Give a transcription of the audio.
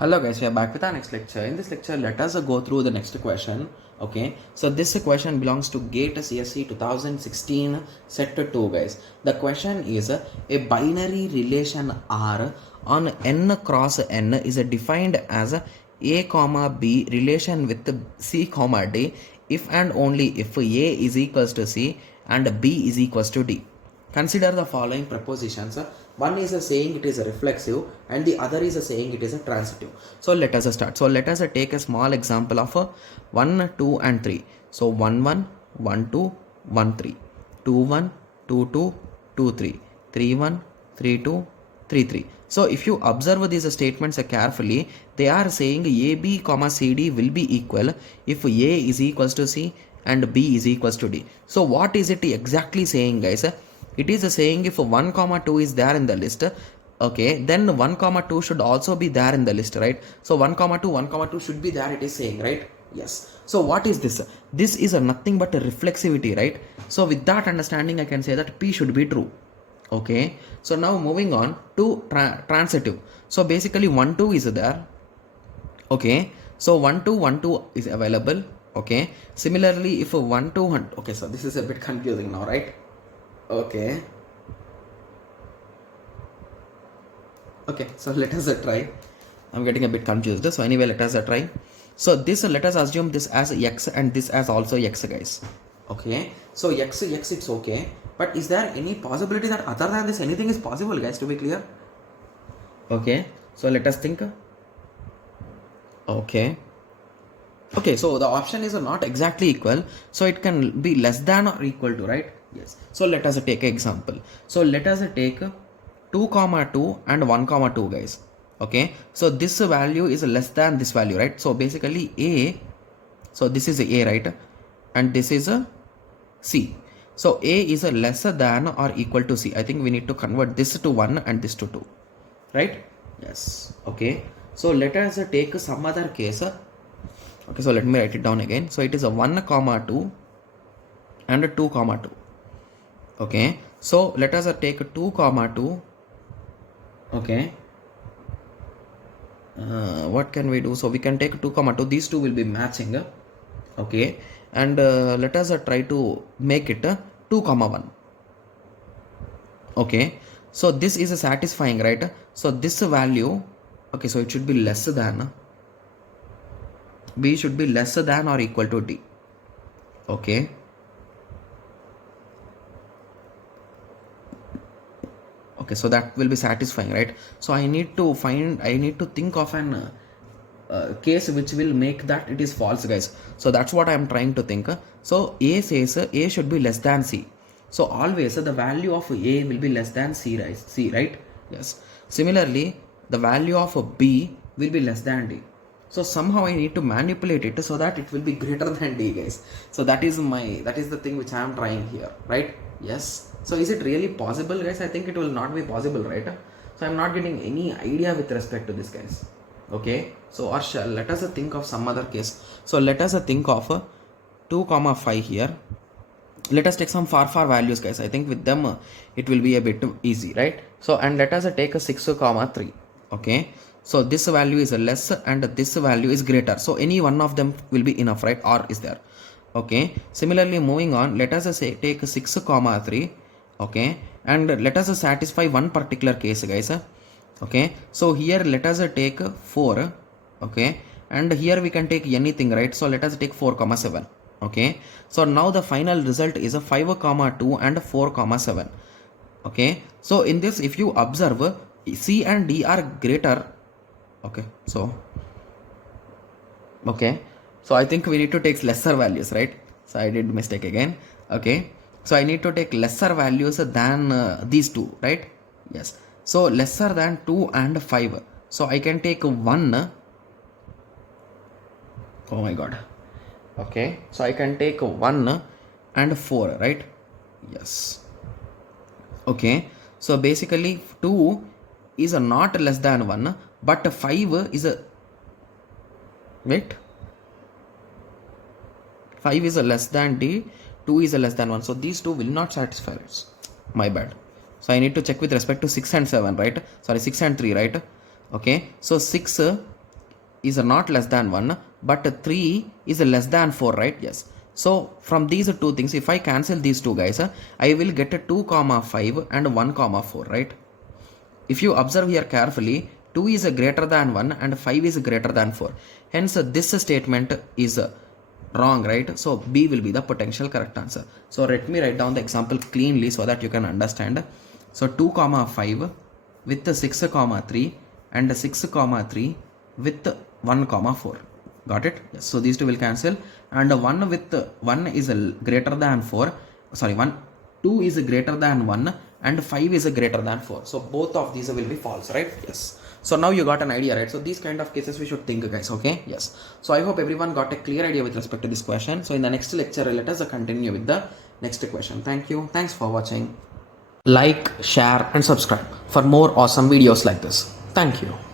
Hello guys, we are back with our next lecture. In this lecture, let us go through the next question. Okay, so this question belongs to GATE CSE 2016 set 2 guys. The question is a binary relation R on n cross n is defined as a comma b relation with c comma d if and only if a is equals to c and b is equals to d. Consider the following propositions. One is saying it is a reflexive and the other is saying it is a transitive. So let us start. So let us take a small example of 1, 2 and 3. So 1, 1, 1, 2, 1, 3. 2, 1, 2, 2, 2, 3. 3, 1, 3, 2, 3, 3. So if you observe these statements carefully, they are saying AB comma CD will be equal if A is equals to C and B is equals to D. So what is it exactly saying, guys? It is saying if 1 comma 2 is there in the list, okay, then 1 comma 2 should also be there in the list, right? So 1 comma 2 should be there, it is saying, right? Yes. So what is this? This is nothing but a reflexivity, right? So with that understanding, I can say that P should be true. Okay. So now moving on to transitive. So basically 1 2 is there. Okay. So 1 2 1 2 is available. Okay. Similarly, if 1 2 okay, so this is a bit confusing now, right? Okay. Okay, so let us try. I'm getting a bit confused. So anyway, let us try. So this, let us assume this as x and this as also x, guys. Okay. So x it's okay. But is there any possibility that other than this anything is possible, guys, to be clear? Okay. So let us think. Okay. Okay, so the option is not exactly equal. So it can be less than or equal to, right? Yes. So let us take an example. So let us take 2 comma 2 and 1 comma 2, guys. Okay. So this value is less than this value, right? So basically A, so this is A, right? And this is a C. So A is a lesser than or equal to C. I think we need to convert this to 1 and this to 2, right? Yes. Okay. So let us take some other case. Okay, so let me write it down again. So it is a 1 comma 2 and a 2 comma 2. Okay, so let us take 2 comma 2. Okay, what can we do? So we can take 2 comma 2. These two will be matching. Okay, and let us try to make it 2 comma 1. Okay, so this is satisfying, right? So this value, okay, so it should be less than, B should be less than or equal to D. Okay. Okay, so that will be satisfying, right? So I need to think of an case which will make that it is false, guys. So that's what I am trying to think. So A says A should be less than C. So always the value of A will be less than C, right? Yes. Similarly, the value of B will be less than D. So somehow I need to manipulate it so that it will be greater than D, guys. So that is the thing which I am trying here, right? Yes. So is it really possible, guys? I think it will not be possible, right? So I'm not getting any idea with respect to this, guys. Okay. So let us think of some other case. So let us think of 2 comma 5 here. Let us take some far values, guys. I think with them it will be a bit easy, right? So and let us take a 6 comma 3. Okay. So this value is less and this value is greater. So any one of them will be enough, right? Or is there? Okay. Similarly, moving on, let us say take 6 comma 3. Okay. And let us satisfy one particular case, guys. Okay. So here let us take 4. Okay. And here we can take anything, right? So let us take 4 comma 7. Okay. So now the final result is a 5 comma 2 and 4 comma 7. Okay. So in this, if you observe, C and D are greater. Okay, so I think we need to take lesser values, right? So I did mistake again. Okay, so I need to take lesser values than these two, right? Yes, so lesser than 2 and 5. So I can take 1. Oh my god. Okay, so I can take 1 and 4, right? Yes. Okay, so basically 2 is not less than 1, but 5 is a, wait, 5 is a less than D, 2 is a less than 1. So these two will not satisfy us. My bad. So I need to check with respect to 6 and 7, right? Sorry, 6 and 3, right? Okay. So 6 is not less than 1, but 3 is less than 4, right? Yes. So from these two things, if I cancel these two guys, I will get a 2 comma 5 and 1 comma 4, right? If you observe here carefully, 2 is greater than 1 and 5 is greater than 4. Hence this statement is wrong, right? So B will be the potential correct answer. So let me write down the example cleanly so that you can understand. So 2 comma 5 with the 6 comma 3 and 6 comma 3 with 1 comma 4. Got it? Yes. So these two will cancel, and 1 with 1 is greater than 4. Sorry, 2 is greater than 1 and 5 is greater than 4. So both of these will be false, right? Yes. So now you got an idea, right? So these kind of cases we should think, guys. Okay. Yes. So I hope everyone got a clear idea with respect to this question. So in the next lecture, let us continue with the next question. Thank you. Thanks for watching. Like, share and subscribe for more awesome videos like this. Thank you.